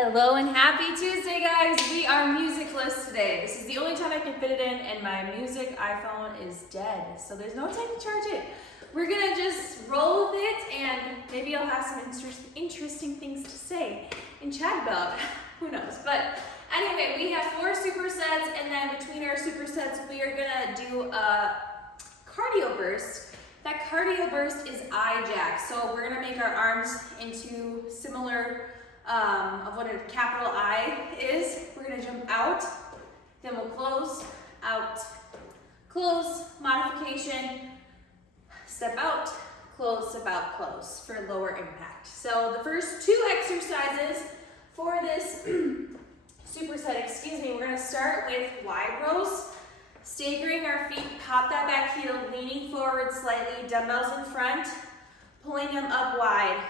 Hello and happy Tuesday, guys. We are musicless today. This is the only time I can fit it in, and my music iPhone is dead, so there's no time to charge it. We're gonna just roll with it, and maybe I'll have some interesting things to say and chat about. Who knows? But anyway, we have 4 supersets, and then between our supersets, we are gonna do a cardio burst. That cardio burst is eye jack, so we're gonna make our arms into similar of what a capital I is. We're gonna jump out, then we'll close, out, close, modification, step out, close for lower impact. So the first 2 exercises for this superset, we're gonna start with wide rows, staggering our feet, pop that back heel, leaning forward slightly, dumbbells in front, pulling them up wide.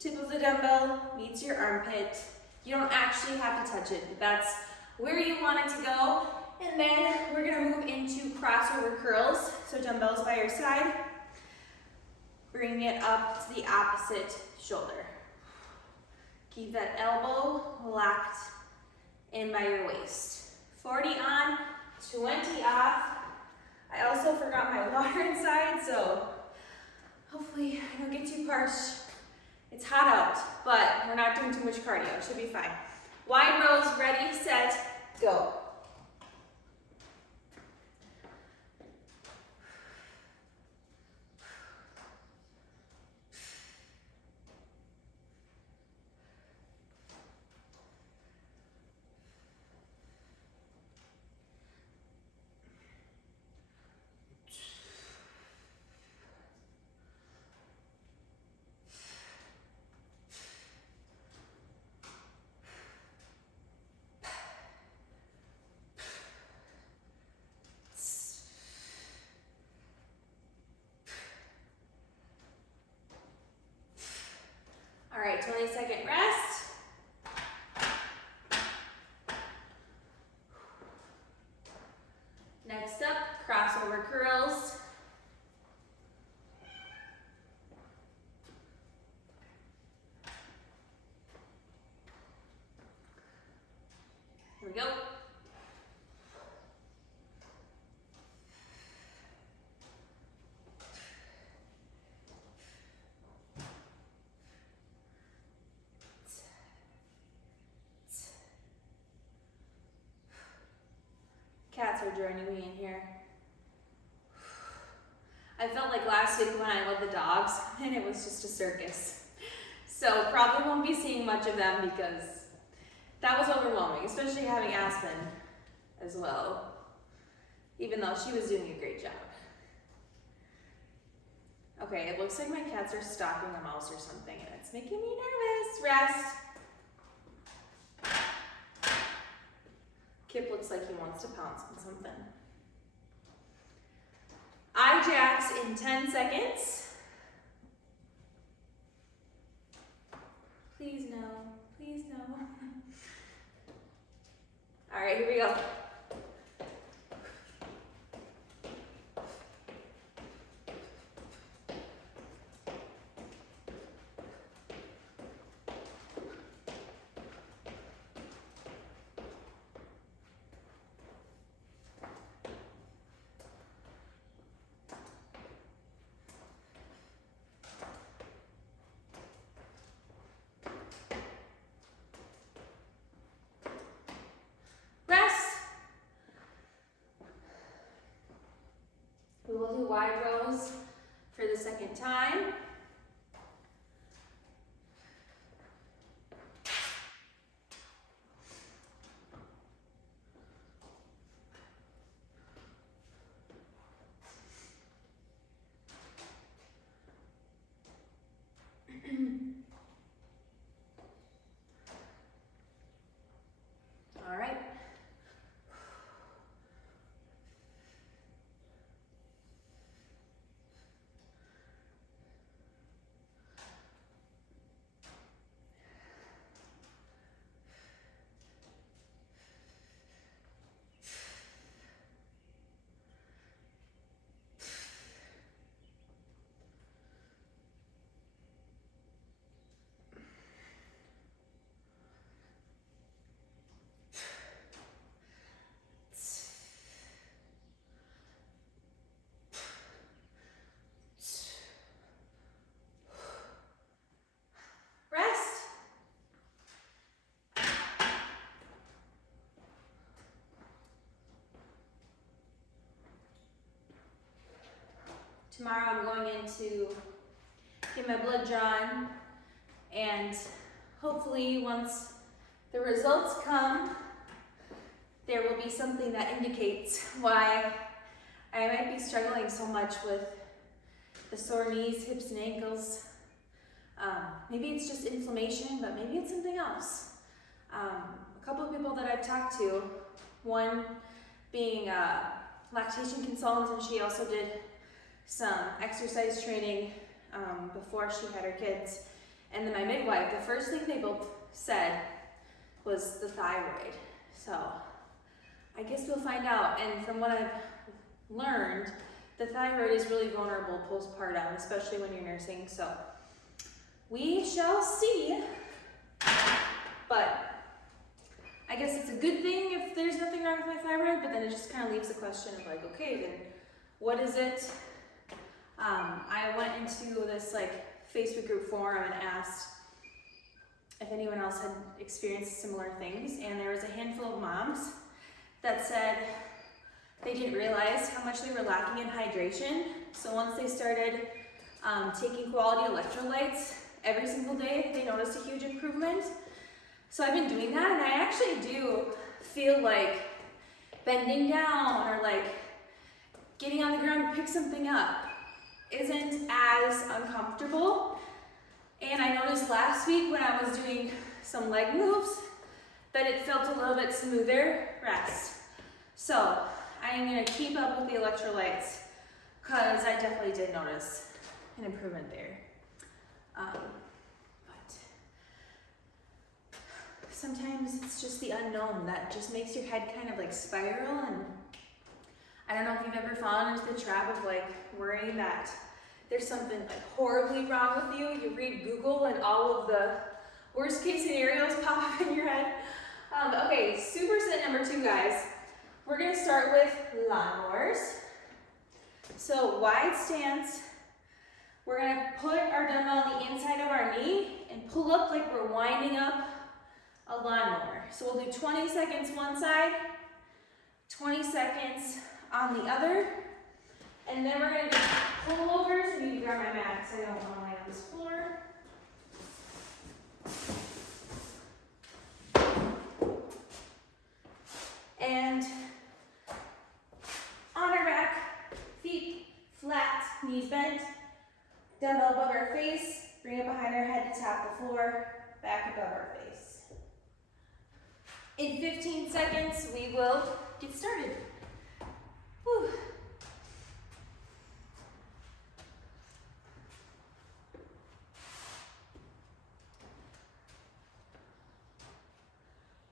Tip of the dumbbell meets your armpit. You don't actually have to touch it, but that's where you want it to go. And then we're gonna move into crossover curls. So dumbbells by your side, bring it up to the opposite shoulder. Keep that elbow locked in by your waist. 40 on, 20 off. I also forgot my water inside, so hopefully I don't get too parched. It's hot out, but we're not doing too much cardio. It should be fine. Wide rows, ready, set, go. All right, 20-second rest. Next up, crossover curls. Here we go. Cats are joining me in here. I felt like last week when I let the dogs, and it was just a circus. So probably won't be seeing much of them because that was overwhelming, especially having Aspen as well, even though she was doing a great job. Okay, it looks like my cats are stalking a mouse or something, and it's making me nervous. Rest. Kip looks like he wants to pounce on something. Eye jacks in 10 seconds. Please no, please no. All right, here we go. We will do wide rows for the second time. All right. tomorrow I'm going in to get my blood drawn, and hopefully once the results come, there will be something that indicates why I might be struggling so much with the sore knees, hips, and ankles. Maybe it's just inflammation, but maybe it's something else. A couple of people that I've talked to, one being a lactation consultant, and she also did some exercise training before she had her kids. And then my midwife, the first thing they both said was the thyroid. So I guess we'll find out. And from what I've learned, the thyroid is really vulnerable postpartum, especially when you're nursing. So we shall see. But I guess it's a good thing if there's nothing wrong with my thyroid, but then it just kind of leaves the question of like, okay, then what is it? I went into this like Facebook group forum and asked if anyone else had experienced similar things, and there was a handful of moms that said they didn't realize how much they were lacking in hydration. So once they started taking quality electrolytes every single day, they noticed a huge improvement. So I've been doing that, and I actually do feel like bending down or like getting on the ground to pick something up isn't as uncomfortable. And I noticed last week when I was doing some leg moves that it felt a little bit smoother rest. So I am gonna keep up with the electrolytes because I definitely did notice an improvement there. But sometimes it's just the unknown that just makes your head kind of like spiral, and I don't know if you've ever fallen into the trap of like worrying that there's something like horribly wrong with you. You read Google and all of the worst case scenarios pop up in your head. Okay, superset number 2, guys. We're gonna start with lawnmowers. So wide stance. We're gonna put our dumbbell on the inside of our knee and pull up like we're winding up a lawnmower. So we'll do 20 seconds one side, 20 seconds on the other, and then we're gonna do pullovers. I need to grab my mat because I don't want to lay on this floor. And on our back, feet flat, knees bent, dumbbell above our face, bring it behind our head to tap the floor, back above our face. In 15 seconds, we will get started. Whew.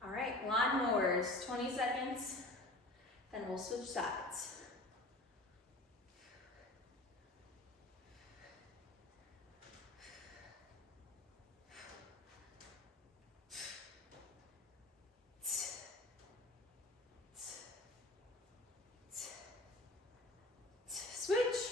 All right, lawnmowers, 20 seconds, then we'll switch sides. Switch.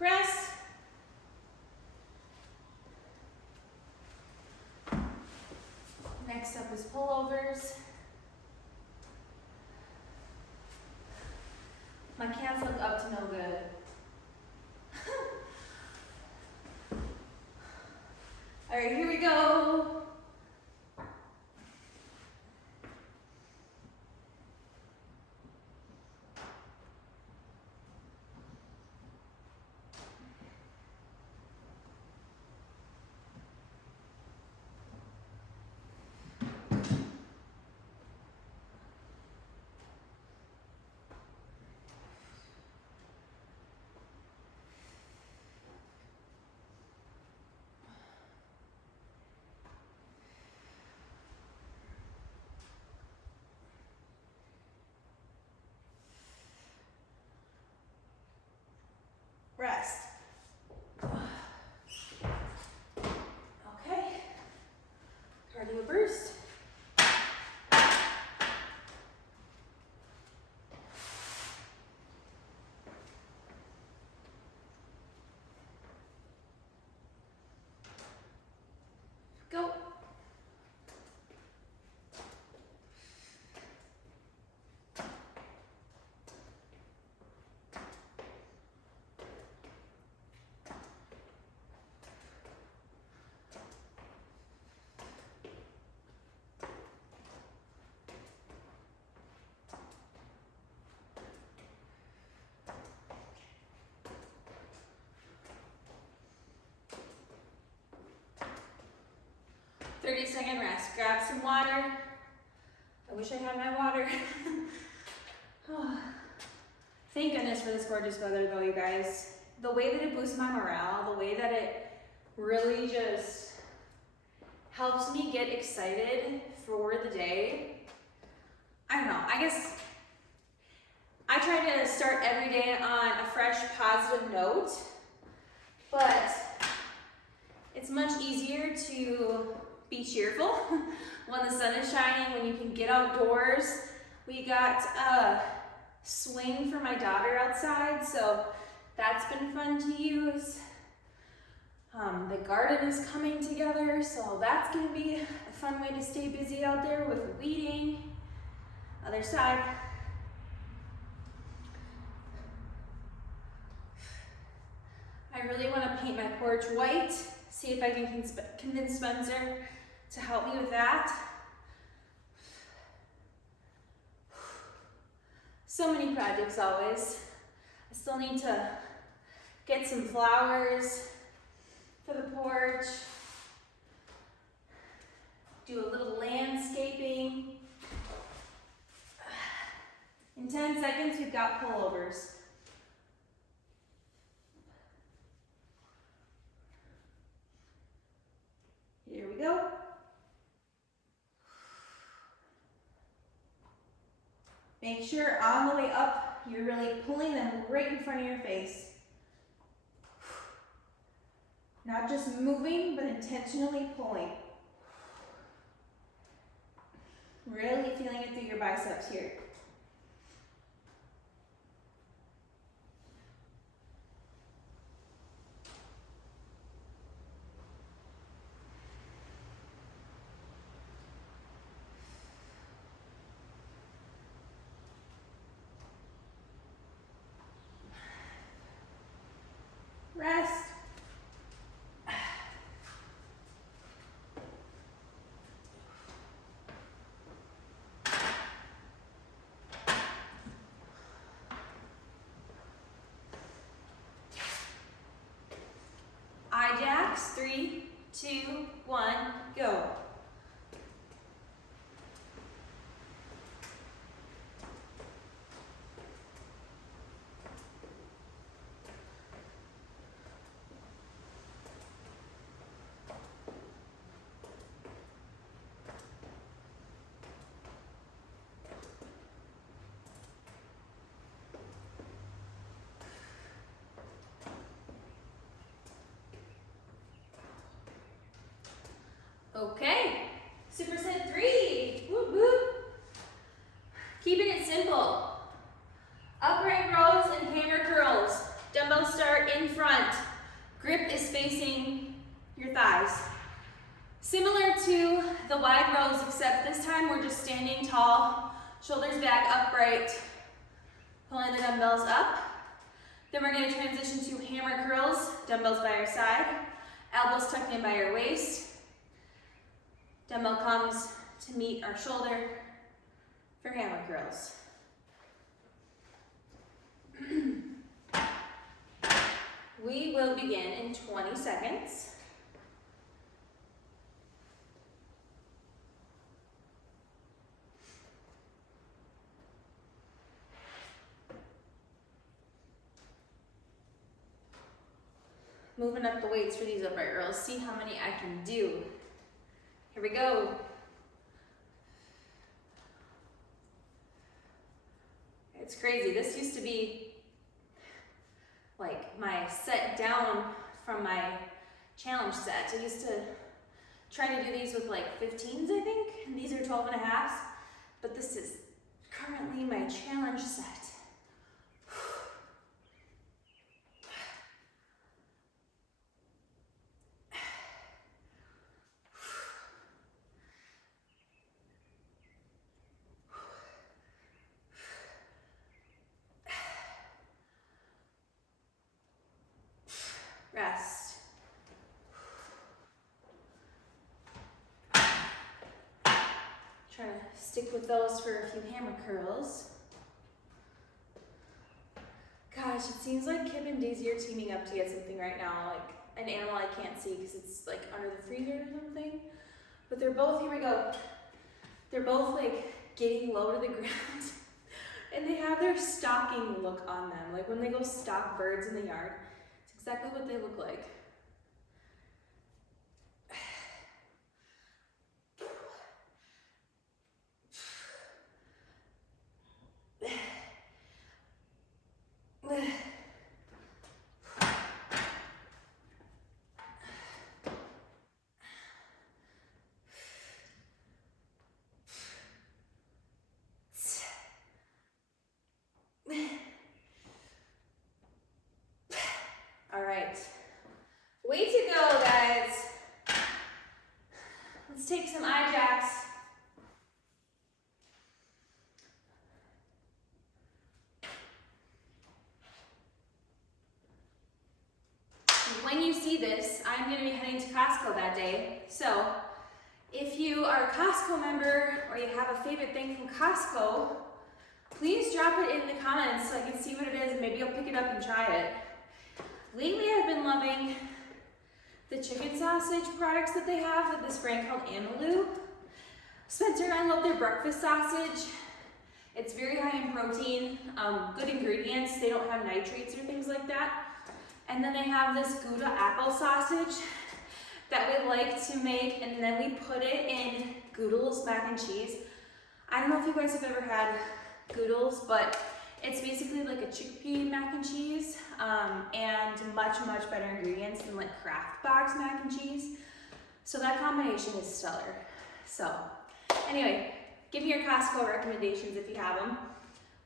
Rest. Next up is pullovers. My calves look up to no good. All right, here we go. Rest. Okay. Cardio burst. 30-second rest. Grab some water. I wish I had my water. Oh. Thank goodness for this gorgeous weather though, you guys. The way that it boosts my morale, the way that it really just helps me get excited for the day. I don't know, I guess I try to start every day on a fresh, positive note, but it's much easier to be cheerful when the sun is shining, when you can get outdoors. We got a swing for my daughter outside, so that's been fun to use. The garden is coming together, so that's gonna be a fun way to stay busy out there with weeding. Other side. I really want to paint my porch white. See if I can convince Spencer to help me with that. So many projects always. I still need to get some flowers for the porch. Do a little landscaping. In 10 seconds, we've got pullovers. Here we go. Make sure on the way up, you're really pulling them right in front of your face. Not just moving, but intentionally pulling. Really feeling it through your biceps here. Rest. Ijacks, 3, 2, 1, go. Okay, superset 3, whoop whoop. Keeping it simple. Upright rows and hammer curls. Dumbbells start in front. Grip is facing your thighs. Similar to the wide rows, except this time we're just standing tall, shoulders back, upright, pulling the dumbbells up. Then we're gonna transition to hammer curls, dumbbells by your side, elbows tucked in by your waist. Dumbbell comes to meet our shoulder for hammer curls. We will begin in 20 seconds. Moving up the weights for these upright rows. See how many I can do. Here we go. It's crazy. This used to be like my set down from my challenge set. I used to try to do these with like 15s, I think, and these are 12 and a halves, but this is currently my challenge set. Rest. Trying to stick with those for a few hammer curls. Gosh, it seems like Kip and Daisy are teaming up to get something right now, like an animal I can't see because it's like under the freezer or something. But they're both, here we go. They're both like getting low to the ground. And they have their stalking look on them. Like when they go stalk birds in the yard. It's exactly what they look like. All right, way to go, guys. Let's take some eye jacks. When you see this, I'm going to be heading to Costco that day. So if you are a Costco member or you have a favorite thing from Costco, please drop it in the comments so I can see what it is and maybe I'll pick it up and try it. Lately I've been loving the chicken sausage products that they have with this brand called Amaloo. Spencer and I love their breakfast sausage. It's very high in protein, good ingredients. They don't have nitrates or things like that. And then they have this Gouda apple sausage that we like to make, and then we put it in Goodles mac and cheese. I don't know if you guys have ever had Goodles, but it's basically like a chickpea mac and cheese, and much better ingredients than like Kraft box mac and cheese. So that combination is stellar. So anyway, give me your Costco recommendations if you have them.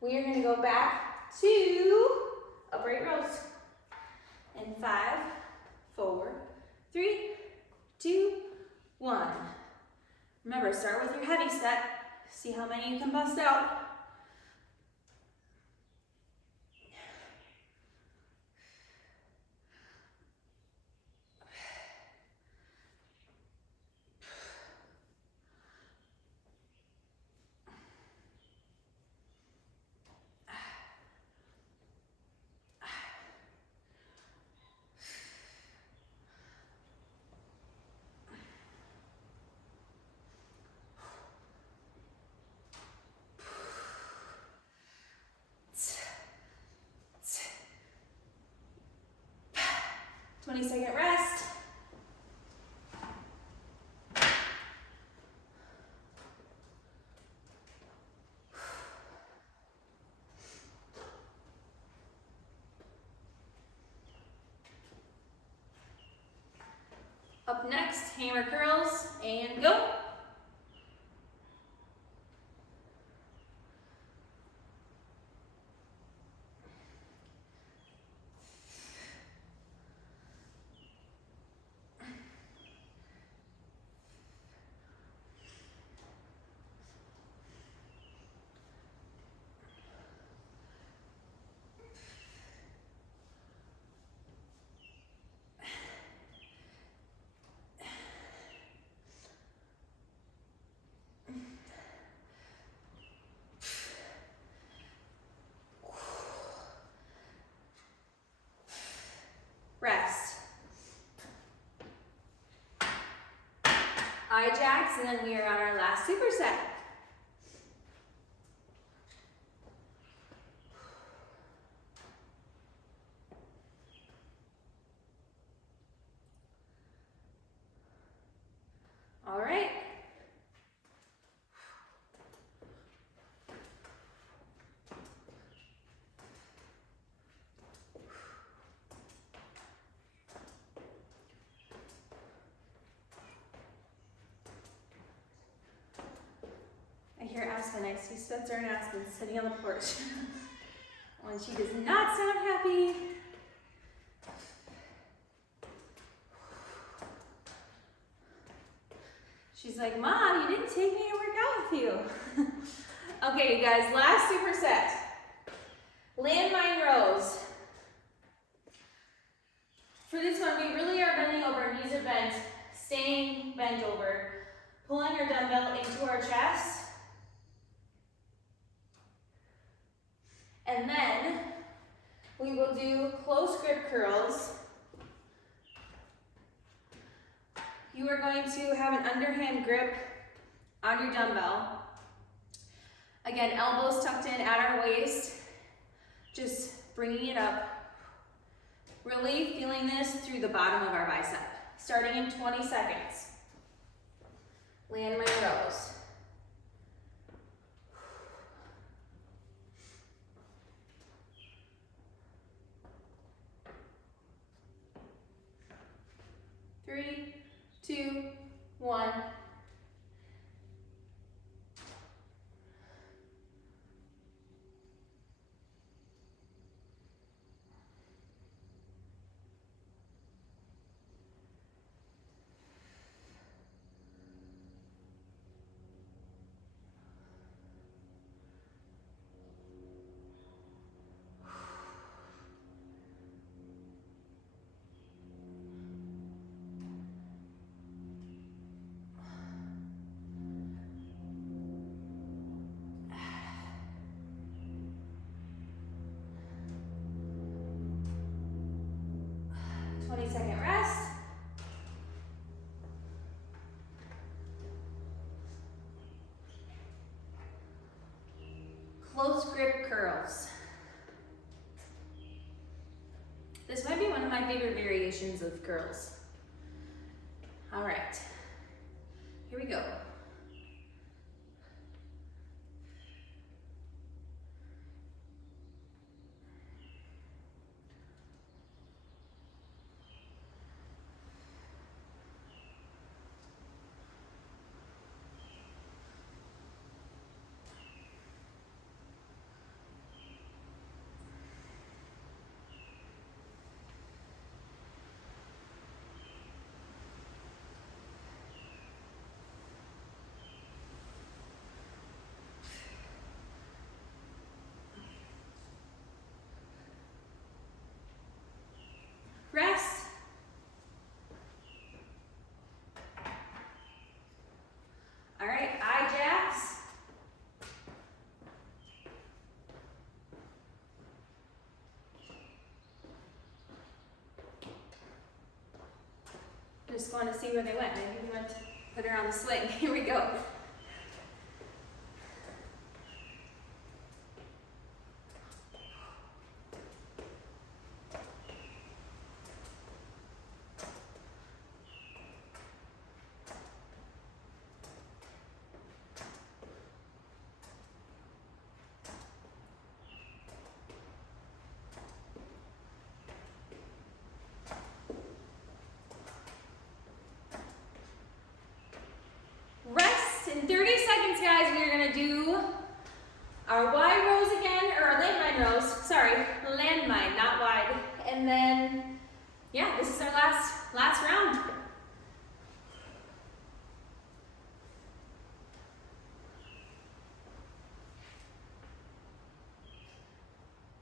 We are gonna go back to upright rows. In 5, 4, 3, 2, 1. Remember, start with your heavy set. See how many you can bust out. Second rest. Up next, hammer curls and go. Rest. Eye jacks, and then we are on our last superset. All right. I hear Aspen. I see Spencer and Aspen sitting on the porch. When she does not sound happy. She's like, Mom, you didn't take me to work out with you. Okay, you guys, last superset. Landmine rows. For this one, we really are bending over, knees are bent, staying bent over. Pulling your dumbbell into our chest. And then we will do close grip curls. you are going to have an underhand grip on your dumbbell. Again, elbows tucked in at our waist, just bringing it up. Really feeling this through the bottom of our bicep. Starting in 20 seconds. Land my rows. Three, two, one. Second rest. Close grip curls. This might be one of my favorite variations of curls. All right, here we go. Rest. All right, eye jacks. Just going to see where they went. Maybe we went to put her on the swing. Here we go. In 30 seconds, guys, we're gonna do our wide rows again, or our landmine rows. Sorry, landmine, not wide. And then, yeah, this is our last round.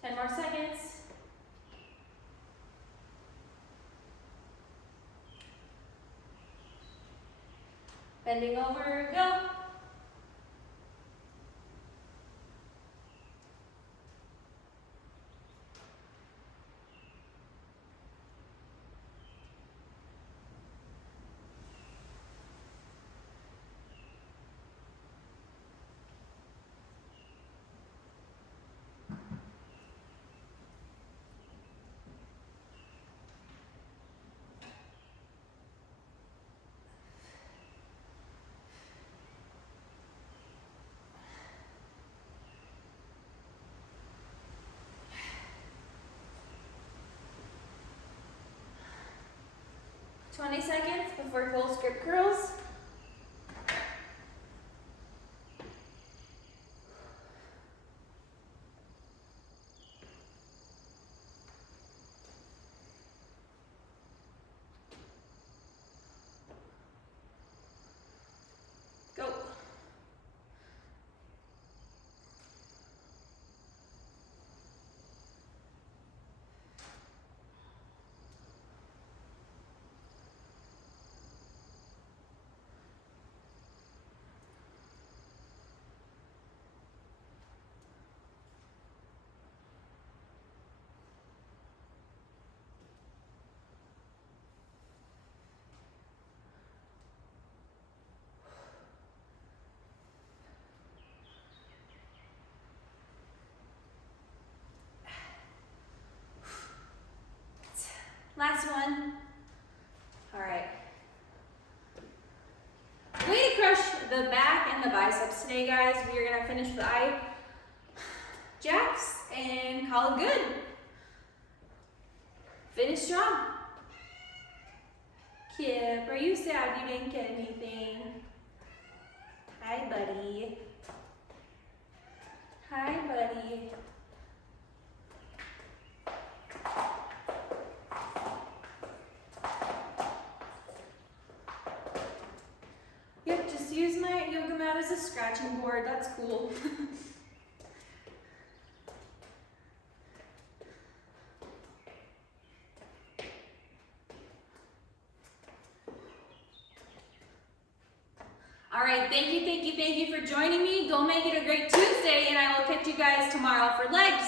Ten more seconds. Bending over, go. Twenty seconds before close grip curls. Go. Last one. All right. Way to crush the back and the biceps today, guys. We are gonna finish with eye jacks and call it good. Finish strong. Kip, are you sad you didn't get anything? Hi, buddy. Hi, buddy. Yep, just use my yoga mat as a scratching board. That's cool. All right, thank you for joining me. Go make it a great Tuesday, and I will catch you guys tomorrow for legs.